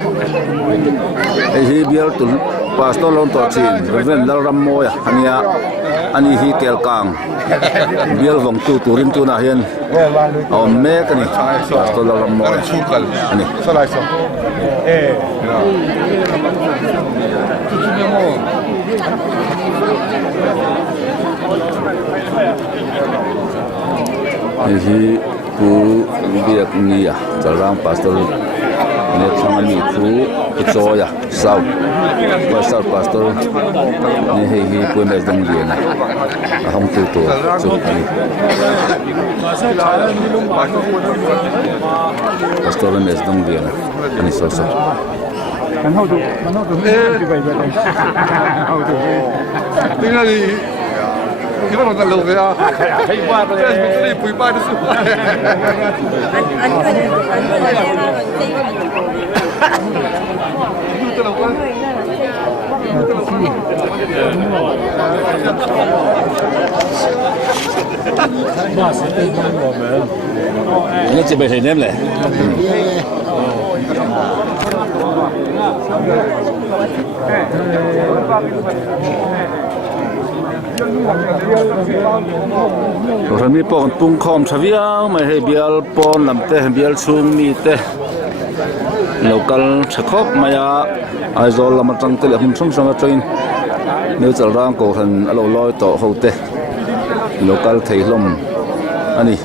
hi bial tul pastor lon to chin ven dal ram moya ania ani hi kel kang bial vong tu turin tu na hian om me kani pastor ram moya ani salai so hi pu biak nia charang pastor ne thangani khu choya sau pastor ne hi pu mes dang lian hong tu chu ani pastor mes dang lian ani soมันเฮาดูที่ไปไปเฮาดูนี่น่ะดิคิดว่ามันตลกอ่ะให้ว่าไปเลยนี่ปุยป้าที่สุดตลกว่ะว่าสิเป็นมันบ่แม่น นี่จะไปเห็นเนมเลยเรามีปอนตุงคอมชาวิอาไม่ให้เบียลปอนลำเตะเบียลชุงมีเตะเรากันชักคบมายาไอโซลมาจังเตะหุ่นช่างๆจริงเนื้อจะร่างกูหันเราลอยต่อเขาเตะเรากันเทลมอันนี้